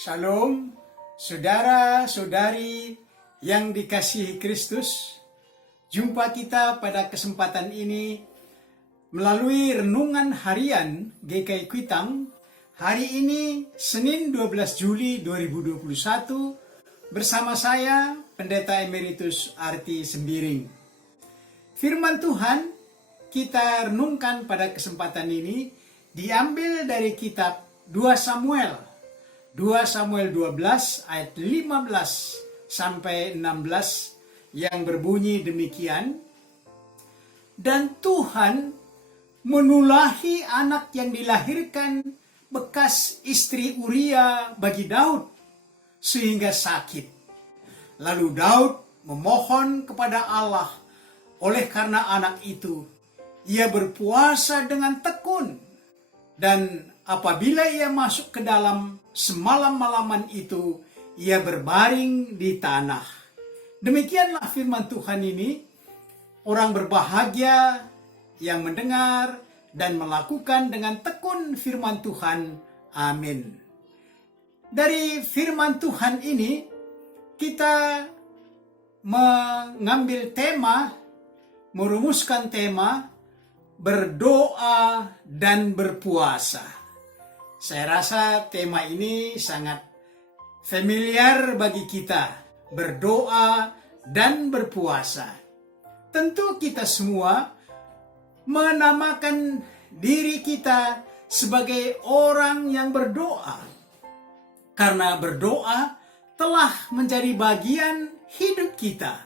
Shalom, saudara-saudari yang dikasihi Kristus. Jumpa kita pada kesempatan ini melalui renungan harian GKI Kuitang. Hari ini Senin 12 Juli 2021 bersama saya Pendeta Emeritus Arti Sembiring. Firman Tuhan kita renungkan pada kesempatan ini diambil dari kitab 2 Samuel 12 ayat 15 sampai 16 yang berbunyi demikian. Dan Tuhan menulahi anak yang dilahirkan bekas istri Uria bagi Daud sehingga sakit. Lalu Daud memohon kepada Allah. Oleh karena anak itu, ia berpuasa dengan tekun. Dan apabila ia masuk ke dalam semalam-malaman itu, ia berbaring di tanah. Demikianlah firman Tuhan ini. Orang berbahagia yang mendengar dan melakukan dengan tekun firman Tuhan. Amin. Dari firman Tuhan ini, kita mengambil tema, merumuskan tema, berdoa dan berpuasa. Saya rasa tema ini sangat familiar bagi kita, berdoa dan berpuasa. Tentu kita semua menamakan diri kita sebagai orang yang berdoa. Karena berdoa telah menjadi bagian hidup kita.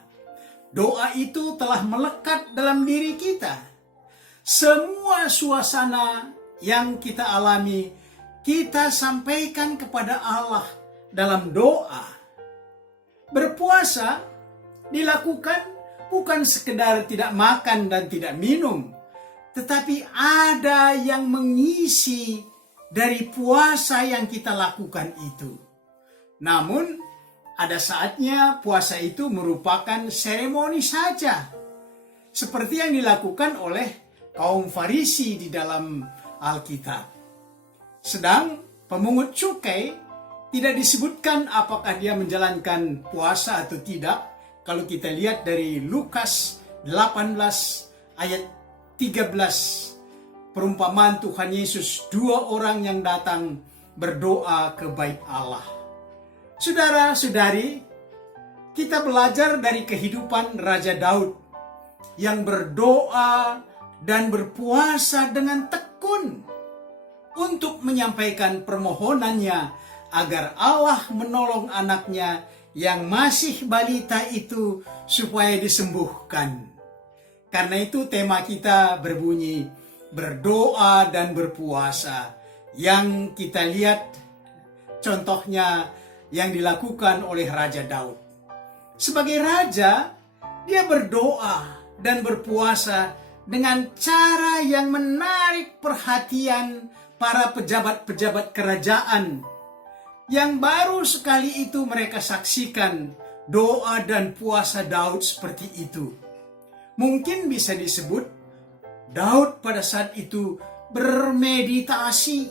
Doa itu telah melekat dalam diri kita. Semua suasana yang kita alami, kita sampaikan kepada Allah dalam doa. Berpuasa dilakukan bukan sekedar tidak makan dan tidak minum, tetapi ada yang mengisi dari puasa yang kita lakukan itu. Namun, ada saatnya puasa itu merupakan seremoni saja, seperti yang dilakukan oleh kaum Farisi di dalam Alkitab. Sedang pemungut cukai tidak disebutkan apakah dia menjalankan puasa atau tidak. Kalau kita lihat dari Lukas 18 ayat 13, perumpamaan Tuhan Yesus, dua orang yang datang berdoa ke bait Allah. Saudara-saudari, kita belajar dari kehidupan Raja Daud yang berdoa dan berpuasa dengan tekun untuk menyampaikan permohonannya agar Allah menolong anaknya yang masih balita itu supaya disembuhkan. Karena itu tema kita berbunyi berdoa dan berpuasa, yang kita lihat contohnya yang dilakukan oleh Raja Daud. Sebagai raja, dia berdoa dan berpuasa dengan cara yang menarik perhatian para pejabat-pejabat kerajaan yang baru sekali itu mereka saksikan doa dan puasa Daud seperti itu. Mungkin bisa disebut Daud pada saat itu bermeditasi,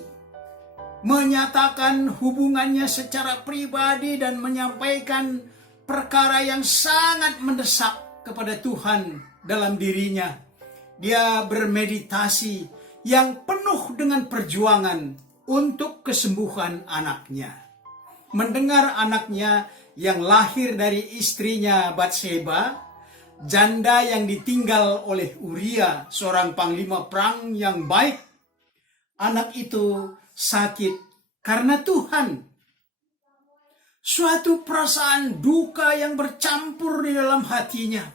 menyatakan hubungannya secara pribadi dan menyampaikan perkara yang sangat mendesak kepada Tuhan dalam dirinya. Dia bermeditasi yang penuh dengan perjuangan untuk kesembuhan anaknya. Mendengar anaknya yang lahir dari istrinya Batseba, janda yang ditinggal oleh Uria, seorang panglima perang yang baik. Anak itu sakit karena Tuhan. Suatu perasaan duka yang bercampur di dalam hatinya.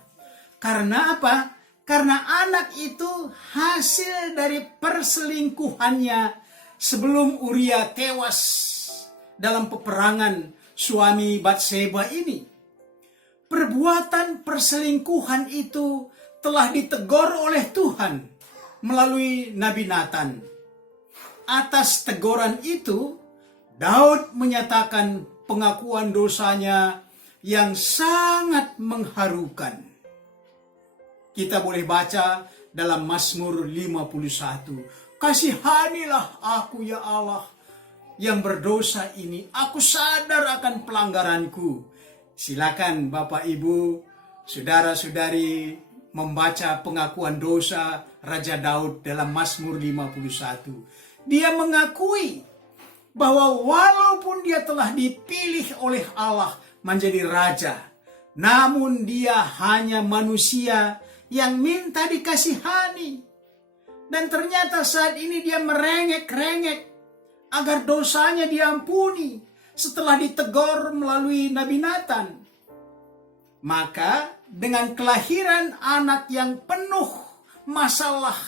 Karena apa? Karena anak itu hasil dari perselingkuhannya sebelum Uria tewas dalam peperangan suami Batseba ini. Perbuatan perselingkuhan itu telah ditegur oleh Tuhan melalui Nabi Nathan. Atas teguran itu, Daud menyatakan pengakuan dosanya yang sangat mengharukan. Kita boleh baca dalam Mazmur 51. Kasihanilah aku ya Allah, yang berdosa ini. Aku sadar akan pelanggaranku. Silakan Bapak Ibu, saudara-saudari membaca pengakuan dosa Raja Daud dalam Mazmur 51. Dia mengakui bahwa walaupun dia telah dipilih oleh Allah menjadi raja, namun dia hanya manusia yang minta dikasihani. Dan ternyata saat ini dia merengek-rengek agar dosanya diampuni setelah ditegur melalui Nabi Nathan. Maka dengan kelahiran anak yang penuh masalah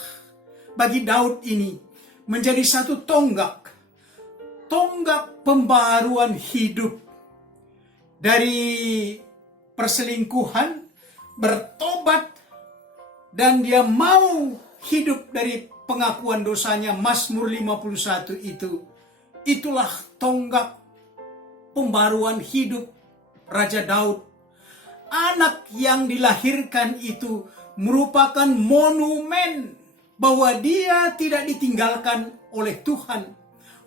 bagi Daud ini menjadi satu tonggak pembaruan hidup dari perselingkuhan, bertobat, dan dia mau hidup dari pengakuan dosanya. Mazmur 51 itulah tonggak pembaruan hidup Raja Daud. Anak yang dilahirkan itu merupakan monumen bahwa dia tidak ditinggalkan oleh Tuhan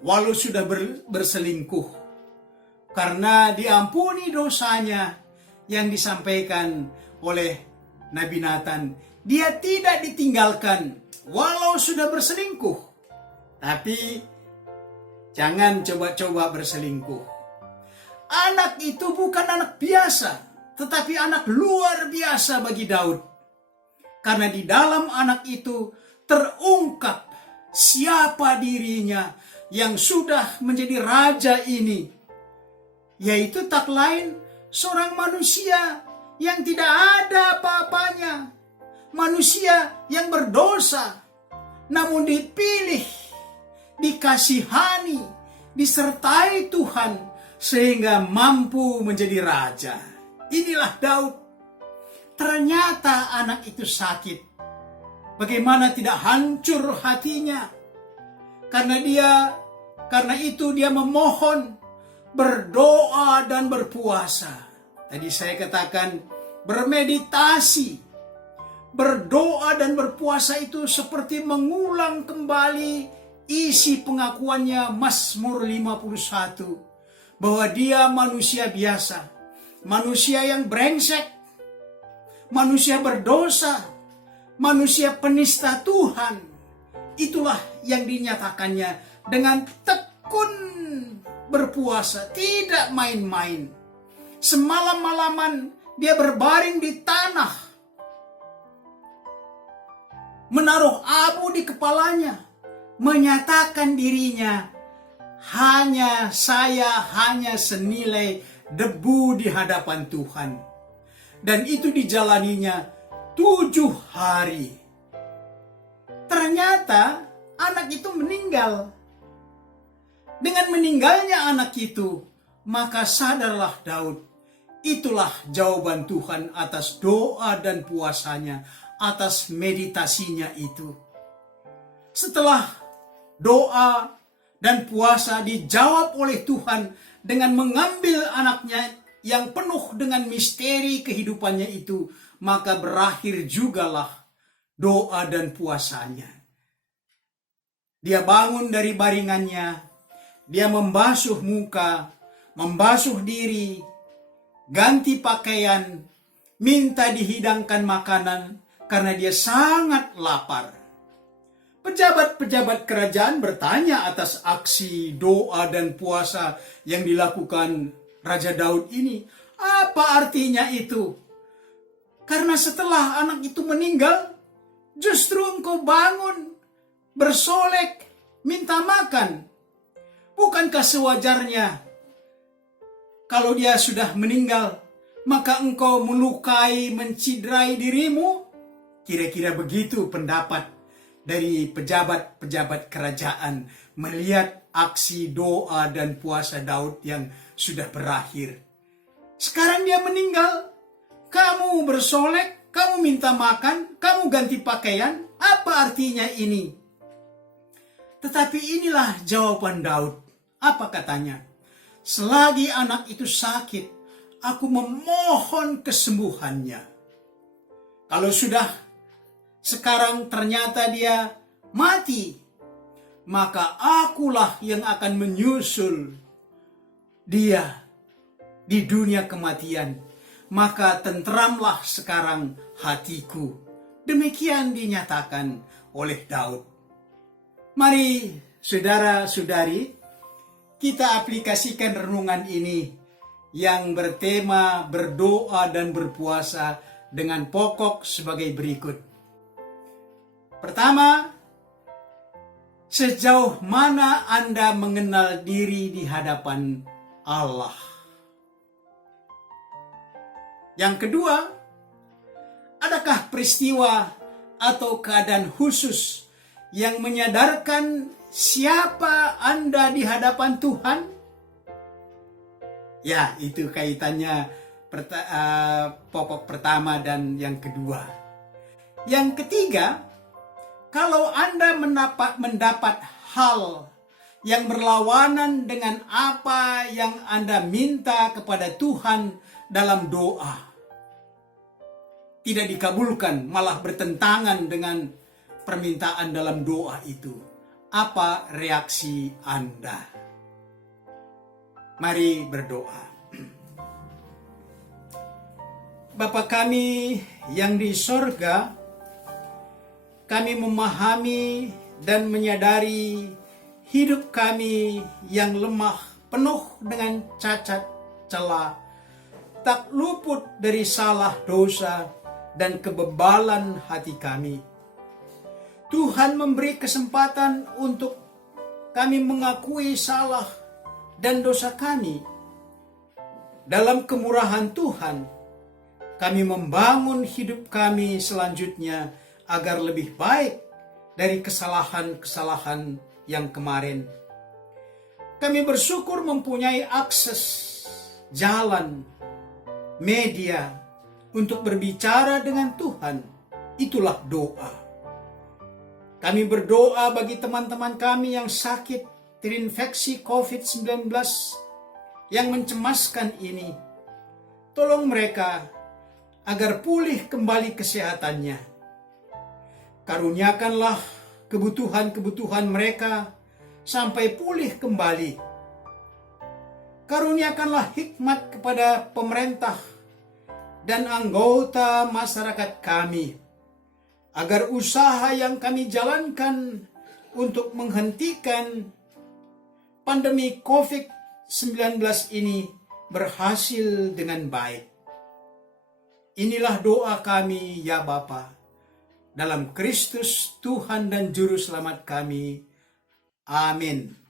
walau sudah berselingkuh, karena diampuni dosanya yang disampaikan oleh Nabi Nathan. Dia tidak ditinggalkan walau sudah berselingkuh. Tapi jangan coba-coba berselingkuh. Anak itu bukan anak biasa, tetapi anak luar biasa bagi Daud. Karena di dalam anak itu terungkap siapa dirinya yang sudah menjadi raja ini. Yaitu tak lain seorang manusia yang tidak ada apa-apanya. Manusia yang berdosa, namun dipilih, dikasihani, disertai Tuhan, sehingga mampu menjadi raja. Inilah Daud. Ternyata anak itu sakit. Bagaimana tidak hancur hatinya? Karena itu dia memohon, berdoa dan berpuasa. Tadi saya katakan bermeditasi. Berdoa dan berpuasa itu seperti mengulang kembali isi pengakuannya Mazmur 51. Bahwa dia manusia biasa. Manusia yang brengsek. Manusia berdosa. Manusia penista Tuhan. Itulah yang dinyatakannya dengan tekun berpuasa. Tidak main-main. Semalam-malaman dia berbaring di tanah, menaruh abu di kepalanya, menyatakan dirinya, saya hanya senilai debu di hadapan Tuhan. Dan itu dijalaninya 7 hari. Ternyata anak itu meninggal. Dengan meninggalnya anak itu, maka sadarlah Daud, itulah jawaban Tuhan atas doa dan puasanya, atas meditasinya itu. Setelah doa dan puasa dijawab oleh Tuhan dengan mengambil anaknya yang penuh dengan misteri kehidupannya itu, maka berakhir jugalah doa dan puasanya. Dia bangun dari baringannya, dia membasuh muka, membasuh diri, ganti pakaian, minta dihidangkan makanan, karena dia sangat lapar. Pejabat-pejabat kerajaan bertanya atas aksi doa dan puasa yang dilakukan Raja Daud ini. Apa artinya itu? Karena setelah anak itu meninggal, justru engkau bangun, bersolek, minta makan. Bukankah sewajarnya kalau dia sudah meninggal, maka engkau melukai, mencidrai dirimu? Kira-kira begitu pendapat dari pejabat-pejabat kerajaan melihat aksi doa dan puasa Daud yang sudah berakhir. Sekarang dia meninggal, kamu bersolek, kamu minta makan, kamu ganti pakaian, apa artinya ini? Tetapi inilah jawaban Daud. Apa katanya? Selagi anak itu sakit, aku memohon kesembuhannya. Kalau sudah sekarang ternyata dia mati, maka akulah yang akan menyusul dia di dunia kematian. Maka tenteramlah sekarang hatiku. Demikian dinyatakan oleh Daud. Mari saudara-saudari, kita aplikasikan renungan ini yang bertema berdoa dan berpuasa dengan pokok sebagai berikut. Pertama, sejauh mana Anda mengenal diri di hadapan Allah? Yang kedua, adakah peristiwa atau keadaan khusus yang menyadarkan siapa Anda di hadapan Tuhan? Ya, itu kaitannya pokok pertama dan yang kedua. Yang ketiga, kalau Anda mendapat hal yang berlawanan dengan apa yang Anda minta kepada Tuhan dalam doa, tidak dikabulkan, malah bertentangan dengan permintaan dalam doa itu, apa reaksi Anda? Mari berdoa. Bapa kami yang di sorga, kami memahami dan menyadari hidup kami yang lemah, penuh dengan cacat celah, tak luput dari salah dosa dan kebebalan hati kami. Tuhan memberi kesempatan untuk kami mengakui salah dan dosa kami. Dalam kemurahan Tuhan, kami membangun hidup kami selanjutnya agar lebih baik dari kesalahan-kesalahan yang kemarin. Kami bersyukur mempunyai akses, jalan, media untuk berbicara dengan Tuhan. Itulah doa. Kami berdoa bagi teman-teman kami yang sakit terinfeksi COVID-19 yang mencemaskan ini. Tolong mereka agar pulih kembali kesehatannya. Karuniakanlah kebutuhan-kebutuhan mereka sampai pulih kembali. Karuniakanlah hikmat kepada pemerintah dan anggota masyarakat kami, agar usaha yang kami jalankan untuk menghentikan pandemi COVID-19 ini berhasil dengan baik. Inilah doa kami ya Bapa, dalam Kristus Tuhan dan Juru Selamat kami. Amin.